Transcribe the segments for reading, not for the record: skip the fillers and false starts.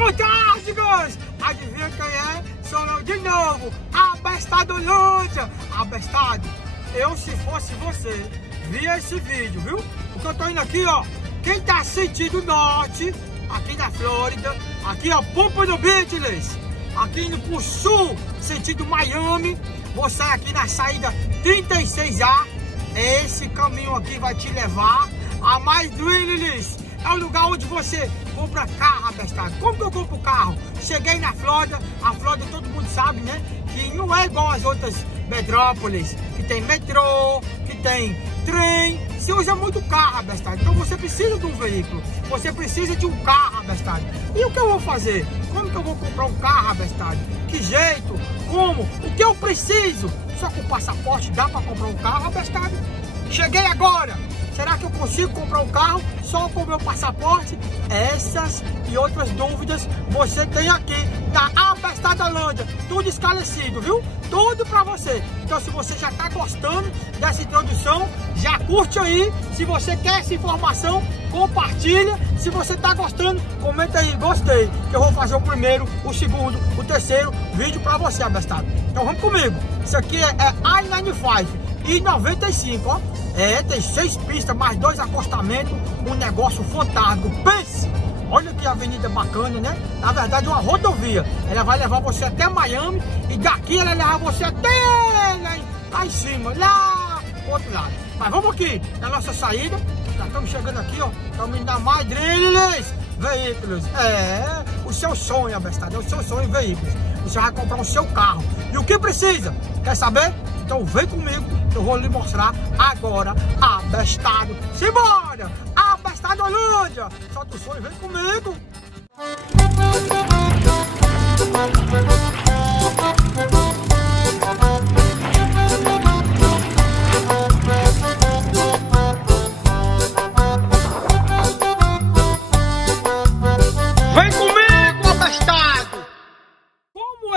fantásticos! Adivinha quem é? Sou eu de novo, Abestadolândia. Abestado, eu se fosse você, via esse vídeo, viu? Porque eu tô indo aqui, ó. Quem tá sentido norte, aqui na Flórida, aqui ó, Pompano Beach, aqui indo pro sul, sentido Miami, vou sair aqui na saída 36A. Esse caminho aqui vai te levar a Madrid. É o lugar onde você compra carro, abestado. Como que eu compro carro? Cheguei na Flórida, a Flórida todo mundo sabe, né? Que não é igual as outras metrópoles, que tem metrô, que tem trem. Se usa muito carro, abestado. Então você precisa de um veículo, você precisa de um carro, abestado. E o que eu vou fazer? Como que eu vou comprar um carro, abestado? Que jeito? Como? O que eu preciso? Só com o passaporte dá para comprar um carro, abestado? Cheguei agora. Será que eu consigo comprar um carro só com o meu passaporte? Essas e outras dúvidas você tem aqui na Abestadolândia. Tudo esclarecido, viu? Tudo pra você. Então se você já tá gostando dessa introdução, já curte aí. Se você quer essa informação, compartilha. Se você tá gostando, comenta aí, gostei. Que eu vou fazer o primeiro, o segundo, o terceiro vídeo pra você, abestado. Então vamos comigo. Isso aqui é I-95 e 95, ó. É, tem 6 pistas, mais 2 acostamentos, um negócio fantástico. Pense! Olha que avenida bacana, né? Na verdade, uma rodovia. Ela vai levar você até Miami e daqui ela leva você até lá em cima, lá pro outro lado. Mas vamos aqui na nossa saída. Já estamos chegando aqui, ó. Estamos indo na Madrid Veículos. É, o seu sonho, abestado. É o seu sonho em veículos. Você vai comprar o seu carro. E o que precisa? Quer saber? Então vem comigo, eu vou lhe mostrar agora, abestado. Simbora! Abestadolândia! Solta o som e vem comigo! Vem comigo, abestado!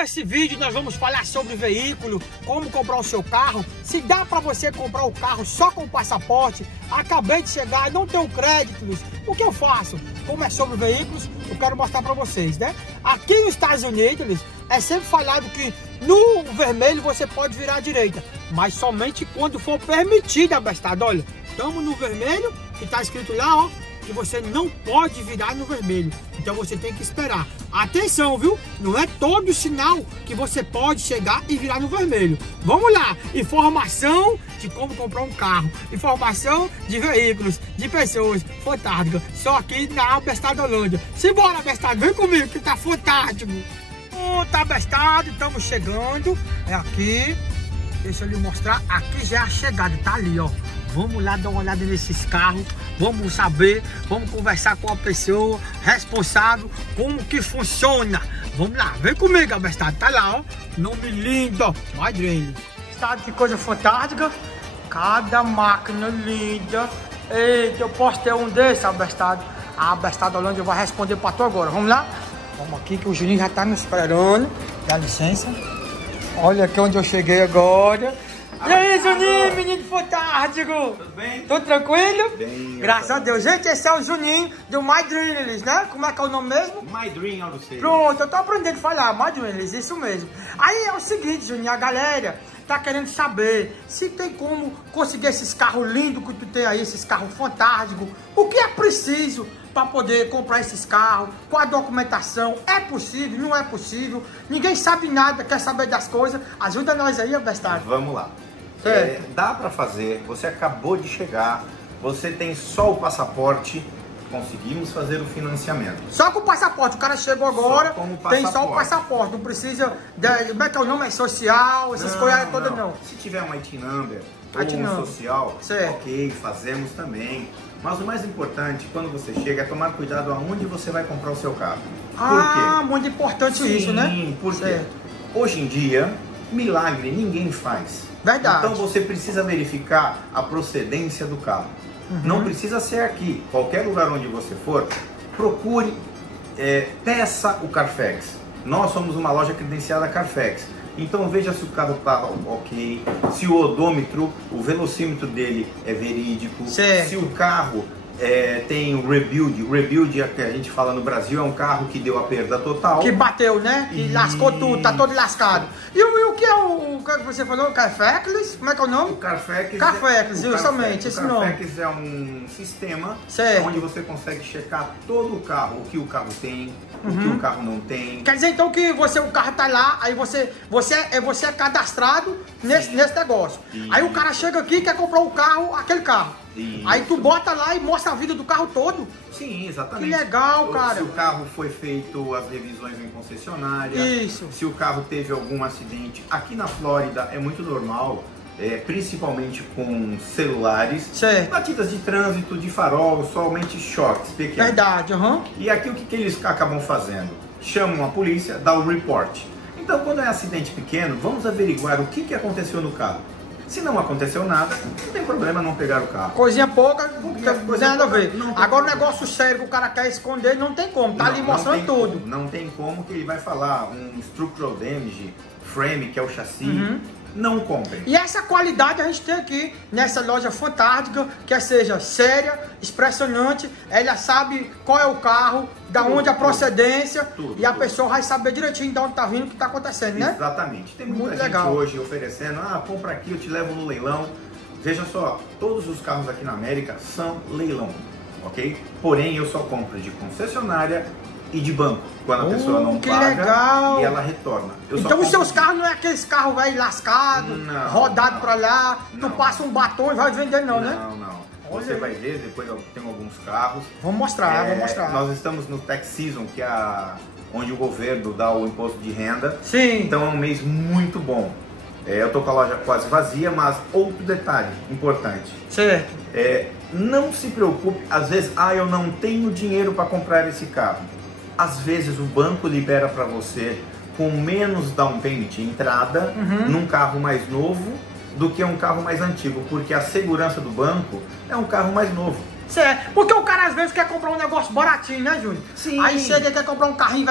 Esse vídeo nós vamos falar sobre veículo, como comprar o seu carro, se dá para você comprar o carro só com o passaporte. Acabei de chegar e não tenho crédito, o que eu faço? Como é sobre veículos, eu quero mostrar para vocês, né? Aqui nos Estados Unidos é sempre falado que no vermelho você pode virar à direita, mas somente quando for permitido, abestado. Olha, estamos no vermelho e tá escrito lá, ó, que você não pode virar no vermelho. Então você tem que esperar. Atenção, viu? Não é todo sinal que você pode chegar e virar no vermelho. Vamos lá. Informação de como comprar um carro. Informação de veículos, de pessoas. Fantástica. Só aqui na Abestadolândia. Simbora, abestado. Vem comigo que tá fantástico. Tá abestado. Estamos chegando. É aqui. Deixa eu lhe mostrar. Aqui já é a chegada. Tá ali, ó. Vamos lá dar uma olhada nesses carros, vamos saber, vamos conversar com a pessoa responsável, como que funciona. Vamos lá, vem comigo, abestado, tá lá, ó, nome lindo, Madrid. Estado, que coisa fantástica, cada máquina linda. Eita, eu posso ter um desses, abestado? A Abestadolândia vai responder pra tu agora, vamos lá? Vamos aqui que o Juninho já tá me esperando, dá licença. Olha aqui onde eu cheguei agora. E aí, Juninho, menino fantástico? Tudo bem? Tudo tranquilo? Bem. Graças a Deus. Gente, esse é o Juninho do My Dreams, né? Como é que é o nome mesmo? My Dream, eu não sei. Pronto, eu tô aprendendo a falar, My Dreams, isso mesmo. Aí é o seguinte, Juninho, a galera tá querendo saber se tem como conseguir esses carros lindos que tu tem aí, esses carros fantásticos. O que é preciso para poder comprar esses carros? Qual a documentação? É possível? Não é possível? Ninguém sabe nada, quer saber das coisas. Ajuda nós aí, abestado. Vamos lá. Dá para fazer, você acabou de chegar, você tem só o passaporte, conseguimos fazer o financiamento. Só com o passaporte, o cara chegou agora, tem só o passaporte. passaporte, não precisa, como é que é o nome? É social, essas coisas todas não. Se tiver uma IT number ou IT number. um social, Certo. ok, fazemos também. Mas o mais importante, quando você chega, é tomar cuidado aonde você vai comprar o seu carro. Por quê? Muito importante Sim, isso, né? Sim, porque Certo. hoje em dia, milagre ninguém faz. Verdade. Então você precisa verificar a procedência do carro. Não precisa ser aqui. Qualquer lugar onde você for, procure, peça o Carfax. Nós somos uma loja credenciada Carfax. Então veja se o carro está ok, se o odômetro, o velocímetro dele é verídico, certo. se o carro Tem o rebuild. O rebuild, que a gente fala no Brasil, é um carro que deu a perda total. Que bateu, né? Que lascou tudo, tá todo lascado. E o que é o que você falou? O Carfax? Como é que é o nome? O Carfax. Carfax, justamente, esse nome. O Carfax é um sistema certo. onde você consegue checar todo o carro, o que o carro tem, o que o carro não tem. Quer dizer então que o carro tá lá, aí você é cadastrado nesse negócio. Aí o cara chega aqui e quer comprar o carro, aquele carro. Isso. Aí tu bota lá e mostra a vida do carro todo. Sim, exatamente. Que legal, cara. Se o carro foi feito as revisões em concessionária. Isso. Se o carro teve algum acidente. Aqui na Flórida é muito normal, principalmente com celulares. Certo. Batidas de trânsito, de farol, somente choques pequenos. Verdade, E aqui o que eles acabam fazendo? Chamam a polícia, dá o report. Então quando é acidente pequeno, vamos averiguar o que aconteceu no carro. Se não aconteceu nada, não tem problema não pegar o carro. Coisinha pouca, não tem nada a ver. Agora o negócio sério que o cara quer esconder, não tem como. Tá ali mostrando tudo. Não tem como que ele vai falar um structural damage, frame, que é o chassi. Não comprem. E essa qualidade a gente tem aqui nessa loja fantástica, que seja séria, impressionante. Ela sabe qual é o carro, da onde a procedência, e a pessoa vai saber direitinho de onde tá vindo, o que tá acontecendo, né? Exatamente. Tem muita gente legal. Hoje oferecendo, compra aqui, eu te levo no leilão. Veja só, todos os carros aqui na América são leilão, ok? Porém, eu só compro de concessionária e de banco, quando a pessoa não paga legal. E ela retorna. Então os seus carros não é aqueles carros velho lascado, rodado pra lá, tu passa um batom e vai vender não, né? Não. Você vai ver, depois eu tenho alguns carros. Vamos mostrar, vamos mostrar. Nós estamos no tax season, que é onde o governo dá o imposto de renda. Sim. Então é um mês muito bom. Eu tô com a loja quase vazia, mas outro detalhe importante. Certo. Não se preocupe, às vezes, eu não tenho dinheiro para comprar esse carro. Às vezes o banco libera para você com menos down payment, entrada, num carro mais novo do que um carro mais antigo, porque a segurança do banco é um carro mais novo. Certo, porque o cara às vezes quer comprar um negócio baratinho, né, Júnior? Sim. Aí chega e quer comprar um carrinho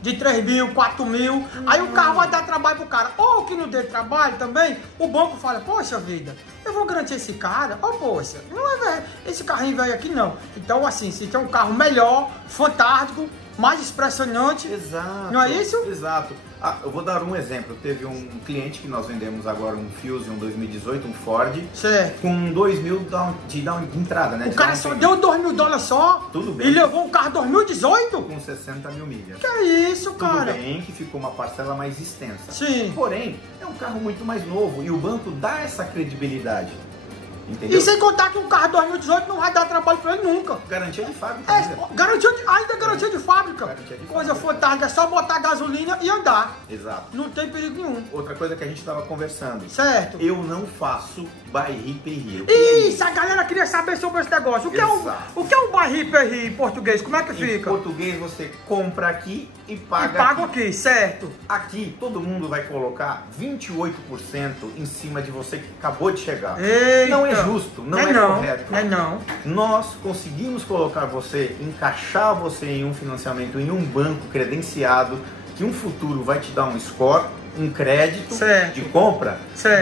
de 3 mil, 4 mil, aí o carro vai dar trabalho pro cara. Ou que não dê trabalho também, o banco fala, poxa vida, eu vou garantir esse cara, poxa, não é velho, esse carrinho velho aqui não. Então assim, se tem um carro melhor, fantástico, mais impressionante. Exato. Não é isso? Exato. Eu vou dar um exemplo. Teve um cliente que nós vendemos agora um Fusion 2018, um Ford, certo, com 2 mil de entrada, né? O cara só deu 2 mil dólares só. Tudo bem. E levou um carro 2018? Com 60 mil milhas. Que é isso, cara? Tudo bem que ficou uma parcela mais extensa. Sim. Porém, é um carro muito mais novo e o banco dá essa credibilidade. Entendeu? E sem contar que um carro 2018 não vai dar trabalho pra ele nunca. Garantia de fábrica. Ainda garantia de fábrica. Garantia de Coisa fantástica, é só botar gasolina e andar. Exato. Não tem perigo nenhum. Outra coisa que a gente estava conversando. Certo. Eu não faço barri-perri. Isso, a galera queria saber sobre esse negócio. O que é um barri-perri em português? Como é que fica? Em português você compra aqui e paga e paga aqui, certo. Aqui todo mundo vai colocar 28% em cima de você que acabou de chegar. Eita. Não é justo, não é correto. Não. Nós conseguimos colocar você, encaixar você em um financiamento, em um banco credenciado, que um futuro vai te dar um score, um crédito de compra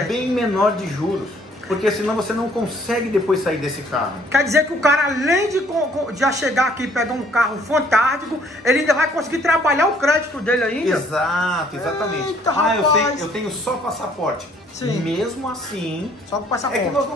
bem menor de juros. Porque senão você não consegue depois sair desse carro. Quer dizer que o cara, além de já chegar aqui e pegar um carro fantástico, ele ainda vai conseguir trabalhar o crédito dele ainda? Exato, exatamente. Eita, eu tenho só passaporte. Sim. Mesmo assim, só com passaporte. É que nós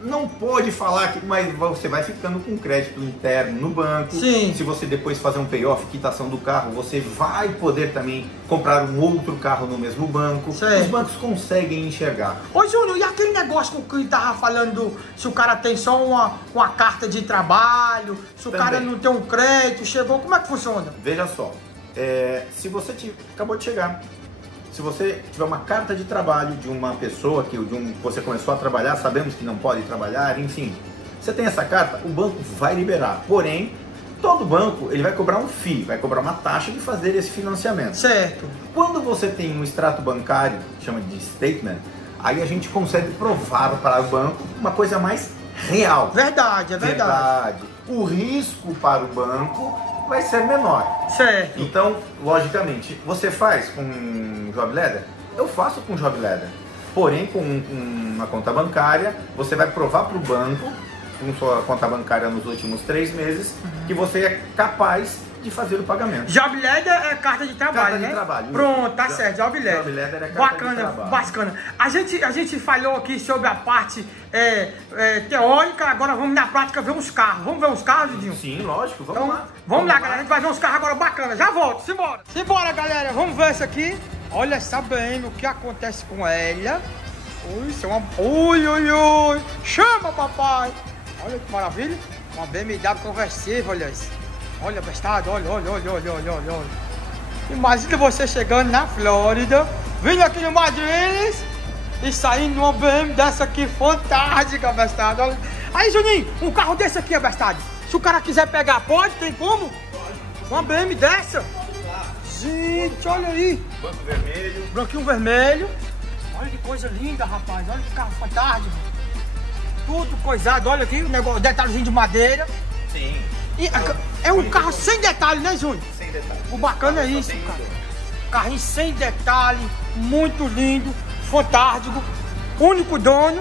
não pode falar que, mas você vai ficando com crédito interno no banco. Sim. Se você depois fazer um payoff, quitação do carro, você vai poder também comprar um outro carro no mesmo banco. Certo. Os bancos conseguem enxergar. Ô Júnior, e aquele negócio que eu tava falando, se o cara tem só uma carta de trabalho, se o cara não tem um crédito, chegou, como é que funciona? Veja só, se você acabou de chegar, se você tiver uma carta de trabalho de uma pessoa que você começou a trabalhar, sabemos que não pode trabalhar, enfim, você tem essa carta, o banco vai liberar. Porém, todo banco ele vai cobrar um FII, vai cobrar uma taxa de fazer esse financiamento. Certo. Quando você tem um extrato bancário, chama de statement, aí a gente consegue provar para o banco uma coisa mais real. Verdade, é verdade. O risco para o banco vai ser menor. Certo. Então, logicamente, você faz com Job Letter? Eu faço com Job Letter. Porém, com uma conta bancária, você vai provar para o banco com sua conta bancária nos últimos 3 meses, que você é capaz de fazer o pagamento. Job Letter é carta de trabalho, né? Trabalho. Pronto, tá certo, Job Letter. Job Letter é carta bacana, de trabalho. bacana. A gente falou aqui sobre a parte teórica, agora vamos na prática ver uns carros. Vamos ver uns carros, Didinho? Sim, lógico, vamos lá. Vamos lá, galera, a gente vai ver uns carros agora bacanas. Já volto, simbora. Simbora, galera, vamos ver esse aqui. Olha essa BM, o que acontece com ela. Ui, isso é uma... Ui, ui, ui. Chama, papai. Olha que maravilha. Uma BMW conversível, olha isso. Olha, bestado, olha. Imagina você chegando na Flórida, vindo aqui no Madrid e saindo numa BM dessa aqui, fantástica, bestado. Olha. Aí, Juninho, um carro desse aqui, bestado. Se o cara quiser pegar, pode? Tem como? Pode. Uma BM dessa? Gente, olha aí. Banco vermelho. Branquinho vermelho. Olha que coisa linda, rapaz. Olha que carro fantástico. Tudo coisado. Olha aqui o negócio, detalhezinho de madeira. Sim. E é um carro sem detalhe, né, Júnior? Sem detalhe. O bacana é isso, cara. Carrinho sem detalhe, muito lindo, fantástico. Único dono.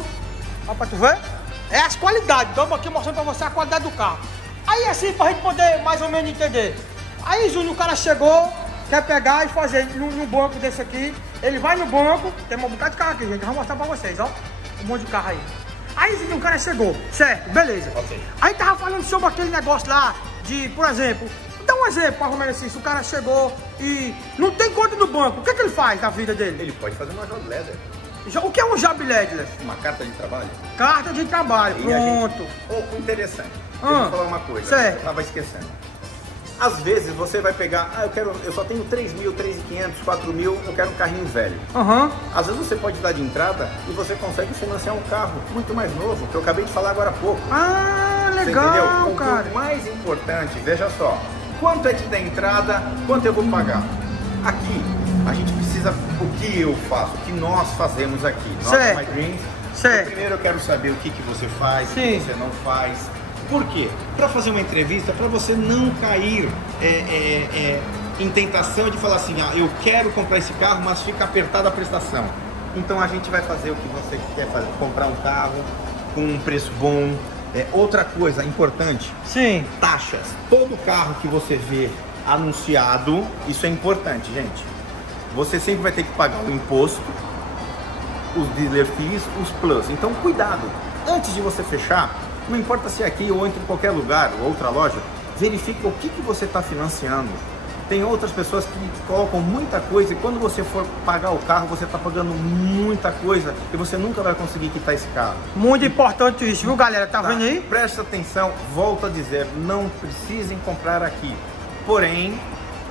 Ó, pra tu ver. É as qualidades. Estamos aqui mostrando pra você a qualidade do carro. Aí assim, pra gente poder mais ou menos entender. Aí, Júnior, o cara chegou, quer pegar e fazer no banco desse aqui. Ele vai no banco, tem um bocado de carro aqui, gente. Eu vou mostrar pra vocês, ó. Um monte de carro aí. Aí, Júnior, o cara chegou, certo, beleza. Okay. Aí tava falando sobre aquele negócio lá de, por exemplo, dá um exemplo, mais ou menos assim, se o cara chegou e não tem conta no banco, o que ele faz na vida dele? Ele pode fazer uma Job Letter. O que é um Job Letter? Uma carta de trabalho. Carta de trabalho, E pronto. Interessante. Deixa eu falar uma coisa. Certo. Eu tava esquecendo. Às vezes você vai pegar, eu só tenho 3.000, 3.500, 4.000, eu quero um carrinho velho. Às vezes você pode dar de entrada e você consegue financiar um carro muito mais novo, que eu acabei de falar agora há pouco. Ah, Você legal, entendeu? cara. O mais importante, veja só, quanto é que dá entrada, quanto eu vou pagar? Aqui, a gente precisa, o que eu faço, o que nós fazemos aqui, nós, My Dreams. Então, primeiro eu quero saber o que você faz, o que você não faz. Por quê? Para fazer uma entrevista, para você não cair em tentação de falar assim, eu quero comprar esse carro, mas fica apertada a prestação. Então a gente vai fazer o que você quer fazer, comprar um carro com um preço bom. Outra coisa importante, taxas. Todo carro que você vê anunciado, isso é importante, gente. Você sempre vai ter que pagar o imposto, os dealer fees, os plus. Então cuidado, antes de você fechar, não importa se é aqui ou entre qualquer lugar ou outra loja, verifique o que você está financiando. Tem outras pessoas que colocam muita coisa e quando você for pagar o carro, você está pagando muita coisa e você nunca vai conseguir quitar esse carro. Muito importante isso, viu, galera? Tá vendo aí? Presta atenção, volto a dizer, não precisem comprar aqui. Porém,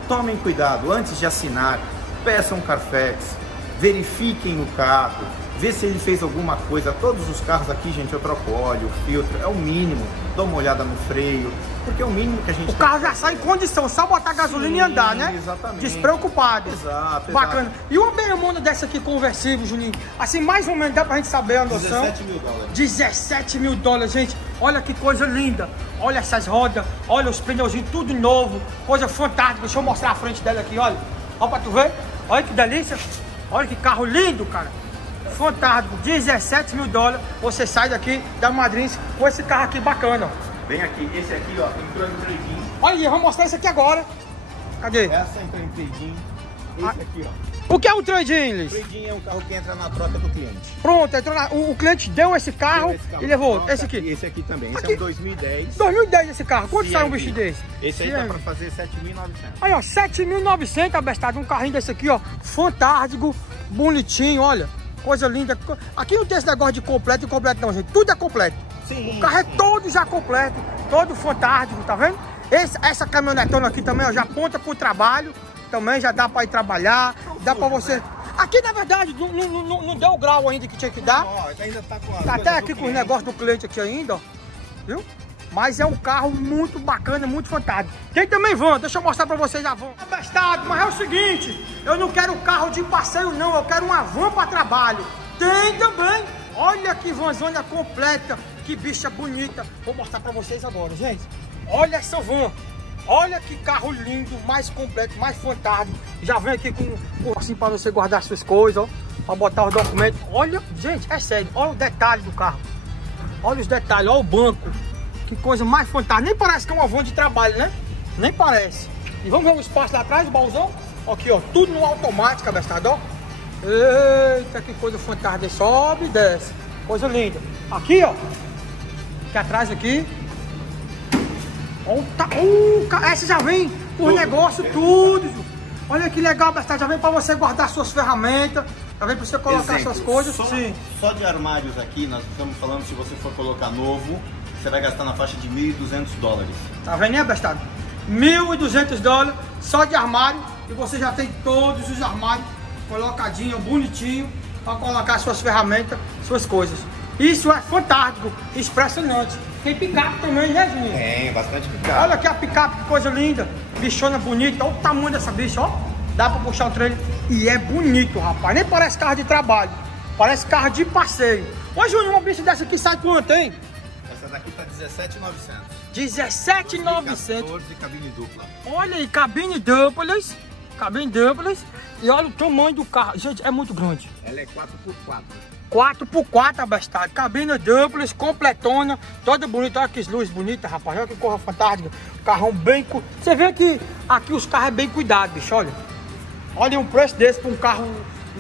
tomem cuidado, antes de assinar, peçam um Carfax, verifiquem o carro, vê se ele fez alguma coisa. Todos os carros aqui, gente, eu troco óleo, filtro, é o mínimo. Dá uma olhada no freio, porque é o mínimo que a gente... O carro já sai em condição, só botar gasolina e andar, né? Exatamente. Despreocupado. Exato. Bacana. E uma bermona dessa aqui conversível, Juninho? Assim, mais ou menos dá pra gente saber a noção. 17 mil dólares. 17 mil dólares, gente. Olha que coisa linda. Olha essas rodas, olha os pneuzinhos, tudo novo. Coisa fantástica. Deixa eu mostrar a frente dela aqui, olha. Olha pra tu ver. Olha que delícia. Olha que carro lindo, cara. Fantástico, 17 mil dólares. Você sai daqui da Madrid com esse carro aqui bacana. Vem aqui, esse aqui, ó, entrou em trading. Olha aí, vamos mostrar esse aqui agora. Cadê? Essa entrou em trading. Esse aqui, ó. O que é um trading, Liz? Trading é um carro que entra na troca do cliente. Pronto, entrou o cliente deu esse carro e levou. Pronto, esse aqui. Esse aqui também. Esse aqui. É um 2010. 2010 esse carro. Quanto sai um CRV. bicho desse? Esse aí CRV. dá pra fazer 7.900. Aí, ó, 7.900, abestado. Um carrinho desse aqui, ó. Fantástico, bonitinho, olha. Coisa linda. Aqui não tem esse negócio de completo e completo não, gente. Tudo é completo. Sim, o carro é todo já completo, todo fantástico, tá vendo? Essa caminhonetona aqui também, ó, já aponta pro trabalho. Também já dá pra ir trabalhar. Dá pra você... Aqui, na verdade, não deu o grau ainda que tinha que dar. Ó, ainda tá com Tá até aqui com os negócios do cliente aqui ainda, ó. Viu? Mas é um carro muito bacana, muito fantástico. Tem também van, deixa eu mostrar pra vocês a van. Abestado, mas é o seguinte, eu não quero carro de passeio não, eu quero uma van pra trabalho. Tem também, olha que vanzona completa, que bicha bonita. Vou mostrar pra vocês agora, gente. Olha essa van, olha que carro lindo, mais completo, mais fantástico. Já vem aqui com assim pra você guardar suas coisas, ó. Pra botar os documentos. Olha, gente, é sério, olha o detalhe do carro. Olha os detalhes, olha o banco. Que coisa mais fantástica. Nem parece que é uma van de trabalho, né? Nem parece. E vamos ver o espaço lá atrás, o baúzão. Aqui, ó, tudo no automático, abestado, ó. Eita, que coisa fantástica. Sobe e desce. Coisa linda. Aqui, ó. Aqui atrás, aqui. Essa já vem por negócio tudo. Olha que legal, abestado. Já vem para você guardar suas ferramentas. Já vem para você colocar suas coisas. Só de armários aqui, nós estamos falando, se você for colocar novo, você vai gastar na faixa de $1.200. Tá vendo aí, abestado? $1.200 só de armário. E você já tem todos os armários colocadinho, bonitinho, para colocar suas ferramentas, suas coisas. Isso é fantástico, impressionante. Tem picape também, né, Juninho? Tem, bastante picape. Olha aqui a picape, que coisa linda. Bichona bonita, olha o tamanho dessa bicha, ó. Dá pra puxar o trailer. E é bonito, rapaz. Nem parece carro de trabalho. Parece carro de passeio. Ô, Júnior, uma bicha dessa aqui sai quanto, hein? Essa daqui tá R$17.900. 17.900. 14, cabine dupla. Olha aí, cabine duplas. Cabine duplas. E olha o tamanho do carro. Gente, é muito grande. Ela é 4x4. 4x4, abestado. Cabine duplas, completona. Toda bonita. Olha que luzes bonitas, rapaz. Olha que cor fantástica. Carrão bem... Você vê que aqui os carros é bem cuidado, bicho. Olha. Olha um preço desse para um carro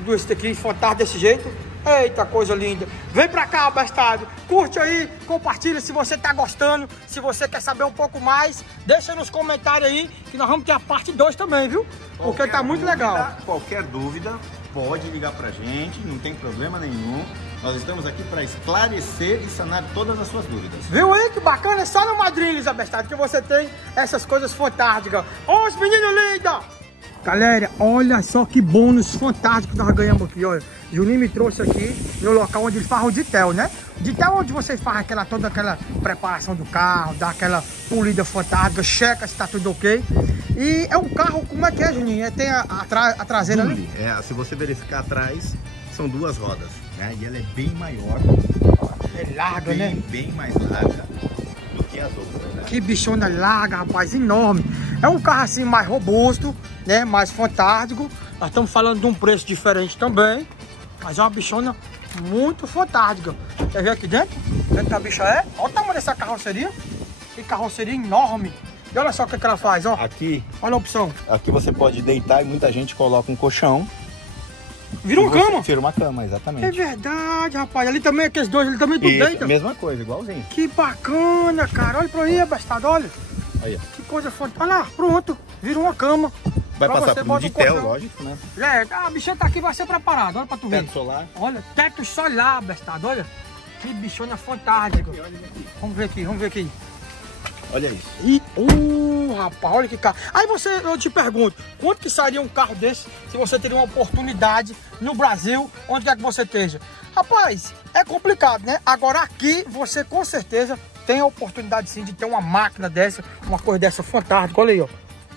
desse aqui, fantástico desse jeito. Eita, coisa linda. Vem pra cá, abestado. Curte aí, compartilha se você tá gostando. Se você quer saber um pouco mais, deixa nos comentários aí, que nós vamos ter a parte 2 também, viu? Porque tá muito legal. Qualquer dúvida, pode ligar pra gente, não tem problema nenhum. Nós estamos aqui para esclarecer e sanar todas as suas dúvidas. Viu aí que bacana? É só no Madrinhos, abestado, que você tem essas coisas fantásticas. Ô, os meninos lindos! Galera, olha só que bônus fantástico que nós ganhamos aqui, olha. Juninho me trouxe aqui no local onde ele faz o ditel, né? Ditel é onde você faz toda aquela preparação do carro, dá aquela polida fantástica, checa se tá tudo ok. E é um carro, como é que é, Juninho? Tem a traseira ali? Se você verificar atrás, são duas rodas, né? E ela é bem maior. É larga, né? Bem mais larga do que as outras, né? Que bichona larga, rapaz, enorme. É um carro assim mais robusto, né? Mais fantástico. Nós estamos falando de um preço diferente também. Mas é uma bichona muito fantástica. Quer ver aqui dentro? Dentro da bicha é? Olha o tamanho dessa carroceria. Que carroceria enorme. E olha só o que ela faz, ó. Aqui. Olha a opção. Aqui você pode deitar e muita gente coloca um colchão. Vira uma cama? Vira uma cama, exatamente. É verdade, rapaz. Ali também, aqueles dois, ali também tudo deita. Mesma coisa, igualzinho. Que bacana, cara. Olha pra aí, abastado, olha. Aí, que coisa fantástica. Olha lá, pronto. Vira uma cama. Vai passar por ditel, lógico, né? A bichona tá aqui, vai ser preparado. Olha pra tu ver. Teto solar. Olha, teto solar, abastado. Olha. Que bichona fantástica. Vamos ver aqui, vamos ver aqui. Olha isso. E, rapaz, olha que carro. Aí eu te pergunto, quanto que sairia um carro desse se você teria uma oportunidade no Brasil, onde quer que você esteja? Rapaz, é complicado, né? Agora aqui você com certeza tem a oportunidade sim de ter uma máquina dessa, uma coisa dessa fantástica. Olha aí, ó.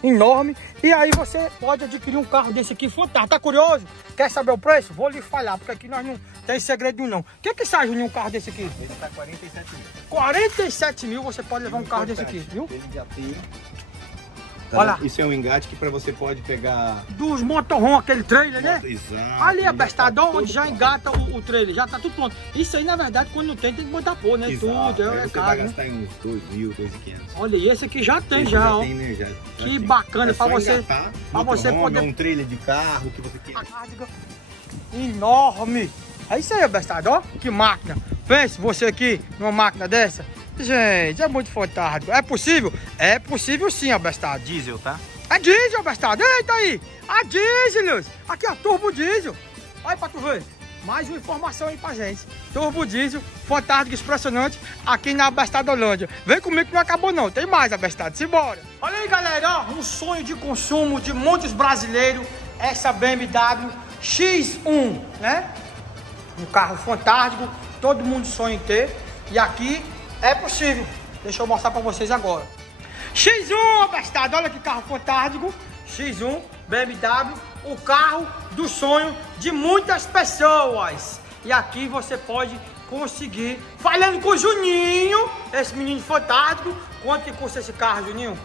Enorme. E aí você pode adquirir um carro desse aqui fantástico. Tá curioso? Quer saber o preço? Vou lhe falar, porque aqui nós não tem segredo não. O que sai, Juninho, um carro desse aqui? Ele tá 47 mil. 47 mil você pode levar um carro desse aqui, viu? Ele já tem... Olha. Isso é um engate que para você pode pegar... Dos motorhome, aquele trailer, né? Exato. Ali, abestadão, onde já engata o trailer, já tá tudo pronto. Isso aí, na verdade, quando não tem que botar pôr, né? Exato. Tudo, é caro, vai né? gastar em uns 2.000, 2.500. Olha, e esse aqui já tem, esse já, ó. Tem, né? Já que tem. bacana, pra você poder... um trailer de carro que você quer. Enorme. É isso aí, abestado, ó. Que máquina. Pense, você aqui, numa máquina dessa. Gente, é muito fantástico. É possível? É possível sim, abestado. Diesel, tá? É diesel, abestado. Eita aí. A diesel. Aqui, ó, turbo diesel. Olha pra tu ver. Mais uma informação aí pra gente. Turbo diesel, fantástico, impressionante, aqui na Abestadolândia. Vem comigo que não acabou não, tem mais, abestado, simbora. Olha aí, galera, ó, um sonho de consumo de muitos brasileiros, essa BMW X1, né? Um carro fantástico, todo mundo sonha em ter. E aqui é possível. Deixa eu mostrar pra vocês agora. X1, abestado, olha que carro fantástico. X1, BMW, o carro do sonho de muitas pessoas. E aqui você pode conseguir, falando com o Juninho, esse menino fantástico. Quanto que custa esse carro, Juninho?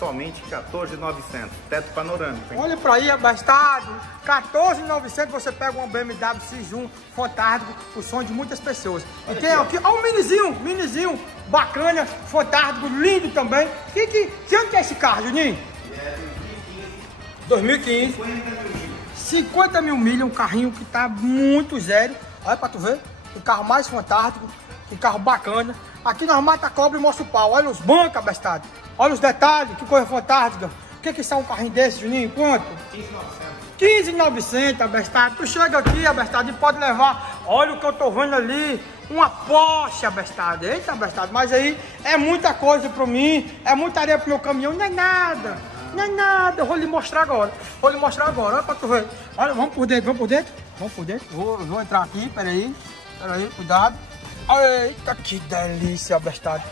somente 14.900. Teto panorâmico, hein? Olha pra aí, abastado. 14.900 você pega um BMW X1 fantástico, o sonho de muitas pessoas. E tem aqui, ó, um minizinho, bacana, fantástico, lindo também. Que ano que é esse carro, Juninho? É 2015. 50 mil milhas, um carrinho que tá muito zero. Olha pra tu ver, o carro mais fantástico, um carro bacana. Aqui nós mata a cobra e mostra o pau. Olha os bancos, abastado. Olha os detalhes, que coisa fantástica. O que sai um carrinho desse, Juninho? Quanto? 15.900, abestado. Tu chega aqui, abestado, e pode levar. Olha o que eu tô vendo ali. Uma Porsche, abestado. Eita, abestado. Mas aí é muita coisa pra mim. É muita areia pro meu caminhão. Não é nada. Não é nada. Eu vou lhe mostrar agora. Olha pra tu ver. Olha, vamos por dentro. Vou entrar aqui, peraí, cuidado. Eita, que delícia, abestado.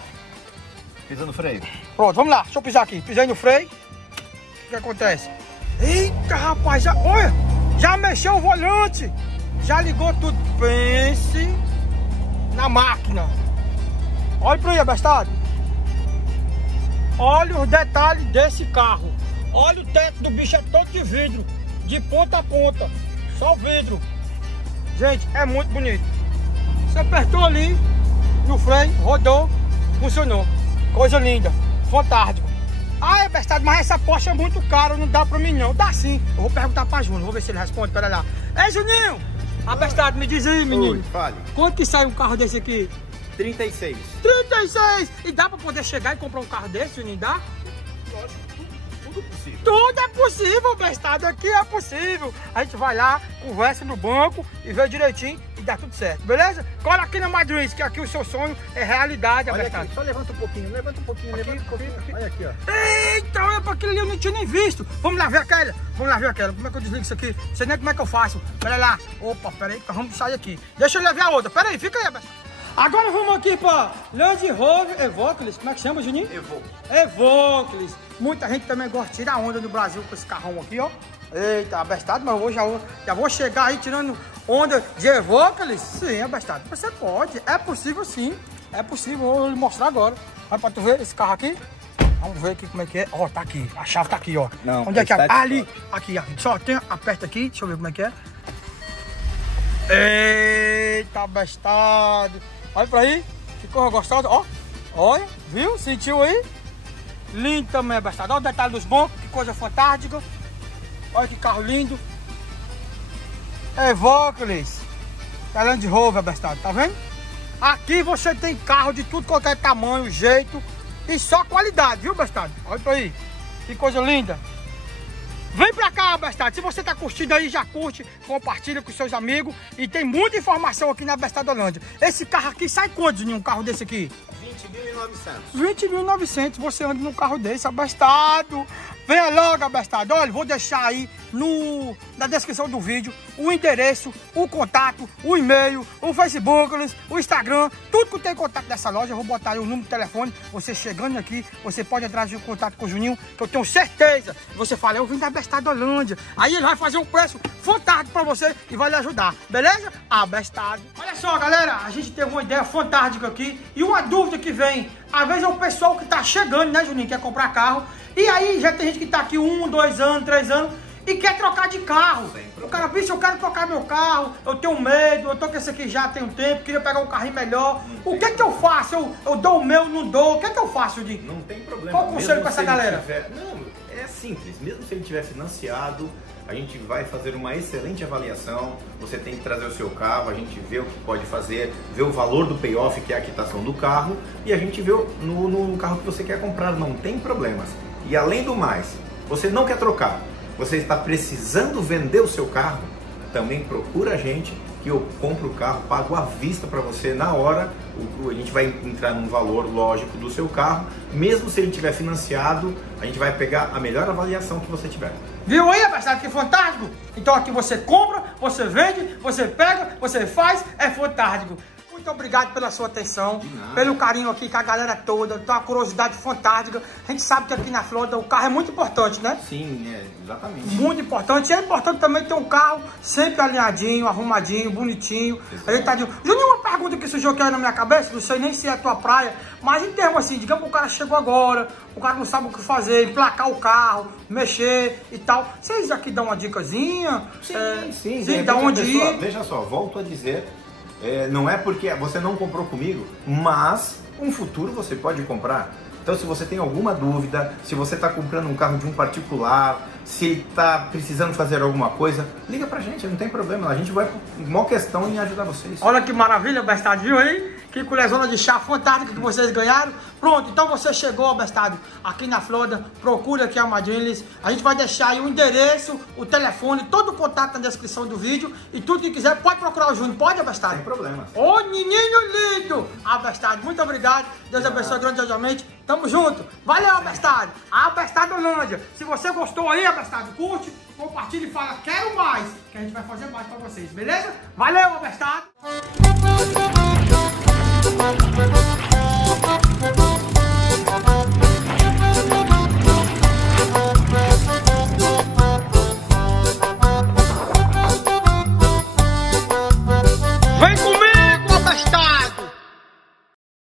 Pisa no freio. Pronto, vamos lá. Deixa eu pisar aqui. Pisei no freio. O que acontece? Eita, rapaz, olha, já mexeu o volante, já ligou tudo. Pense na máquina. Olha pra aí, abestado. Olha os detalhes desse carro. Olha o teto do bicho, é todo de vidro, de ponta a ponta, só vidro. Gente, é muito bonito. Você apertou ali no freio, rodou, funcionou. Coisa linda, fantástico. Ah, é bestado, mas essa Porsche é muito cara, não dá pra mim não. Dá sim. Eu vou perguntar pra Júnior, vou ver se ele responde, pera lá. Ei, Juninho! Abestado, me diz aí, menino. Oi, fale. Quanto que sai um carro desse aqui? 36. 36! E dá pra poder chegar e comprar um carro desse, Juninho? Dá? Lógico, tudo possível. Tudo é possível, bestado, aqui é possível. A gente vai lá, conversa no banco e vê direitinho e dá tudo certo, beleza? Cola aqui na Madrid, que aqui o seu sonho é realidade, Olha bestado. aqui, só levanta um pouquinho. Aqui. Olha aqui, ó. Eita, olha pra aquilo ali, eu não tinha nem visto. Vamos lá ver aquela. Como é que eu desligo isso aqui? Não sei nem como é que eu faço. Pera lá. Opa, pera aí, vamos sair aqui. Deixa eu levar a outra. Pera aí, fica aí, bestado. Agora vamos aqui para Land Rover Evoque, como é que chama, Juninho? Evoque. Muita gente também gosta de tirar onda no Brasil com esse carrão aqui, ó. Eita, abestado, mas eu já vou chegar aí tirando onda de Evoque. Sim, abestado, você pode, é possível sim. É possível, eu vou lhe mostrar agora. Olha pra tu ver esse carro aqui. Vamos ver aqui como é que é. Ó, tá aqui, a chave tá aqui, ó. Não, onde é que é? Ali, aqui. Só tem, aperta aqui, deixa eu ver como é que é. Eita, abestado. Olha pra aí, ficou gostoso, ó. Olha, viu? Sentiu aí? Lindo também, abestado. Olha o detalhe dos bancos, que coisa fantástica. Olha que carro lindo. Evoque, tá Land Rover, abestado, tá vendo? Aqui você tem carro de tudo, qualquer tamanho, jeito e só qualidade, viu, abestado? Olha pra aí, que coisa linda. Vem pra cá, abestado. Se você tá curtindo aí, já curte, compartilha com seus amigos. E tem muita informação aqui na Abestadolândia. Esse carro aqui sai quanto, Juninho, um carro desse aqui? 20.900. 20.900 você anda num carro desse, abestado. Venha logo, abestado. Olha, vou deixar aí na descrição do vídeo o endereço, o contato, o e-mail, o Facebook, o Instagram, tudo que tem contato dessa loja. Eu vou botar aí o número de telefone. Você chegando aqui, você pode entrar em contato com o Juninho, que eu tenho certeza. Você fala, eu vim da Abestadolândia. Aí ele vai fazer um preço fantástico pra você e vai lhe ajudar, beleza? Abestado. Olha só, galera, a gente teve uma ideia fantástica aqui e uma dúvida que vem. Às vezes é o pessoal que tá chegando, né, Juninho, quer comprar carro. E aí já tem gente que tá aqui 1, 2 anos, 3 anos e quer trocar de carro. O cara, bicho, eu quero trocar meu carro, eu tenho medo, eu tô com esse aqui já tem um tempo, queria pegar um carrinho melhor. O que é que eu faço? Eu dou o meu, não dou? O que é que eu faço, Juninho? Não tem problema. Qual o conselho com essa galera? Não, é simples. Mesmo se ele tiver financiado, a gente vai fazer uma excelente avaliação. Você tem que trazer o seu carro, a gente vê o que pode fazer, vê o valor do payoff, que é a quitação do carro, e a gente vê no carro que você quer comprar. Não tem problemas. E além do mais, você não quer trocar, você está precisando vender o seu carro, também procura a gente, que eu compro o carro, pago à vista para você na hora. A gente vai entrar num valor lógico do seu carro, mesmo se ele tiver financiado, a gente vai pegar a melhor avaliação que você tiver. Viu aí, abestado, que fantástico? Então aqui você compra, você vende, você pega, você faz, é fantástico. Muito obrigado pela sua atenção, pelo carinho aqui com a galera toda, tem uma curiosidade fantástica. A gente sabe que aqui na Flórida o carro é muito importante, né? Sim, exatamente. Muito importante. E é importante também ter um carro sempre alinhadinho, arrumadinho, bonitinho. A gente tá de... Juninho, uma pergunta que surgiu aqui na minha cabeça, não sei nem se é a tua praia, mas em termos assim, digamos que o cara chegou agora, o cara não sabe o que fazer, emplacar o carro, mexer e tal. Vocês aqui dão uma dicasinha? Sim, dá onde ir? Veja só, volto a dizer, não é porque você não comprou comigo, mas um futuro você pode comprar. Então, se você tem alguma dúvida, se você está comprando um carro de um particular, se está precisando fazer alguma coisa, liga pra gente, não tem problema. A gente vai com maior questão em ajudar vocês. Olha que maravilha, Bestado, viu aí? Que colhezona de chá fantástica que vocês ganharam. Pronto, então você chegou, Bestado, aqui na Flórida, procura aqui a Madriles. A gente vai deixar aí o endereço, o telefone, todo o contato na descrição do vídeo. E tudo que quiser, pode procurar o Júnior, pode, Bestado? Sem problemas. Ô, menino lindo! Bestado, muito obrigado. Deus abençoe grandiosamente. Tamo junto. Valeu, Abestado. Abestadolândia. Se você gostou aí, Abestado, curte, compartilha e fala quero mais, que a gente vai fazer mais pra vocês, beleza? Valeu, Abestado.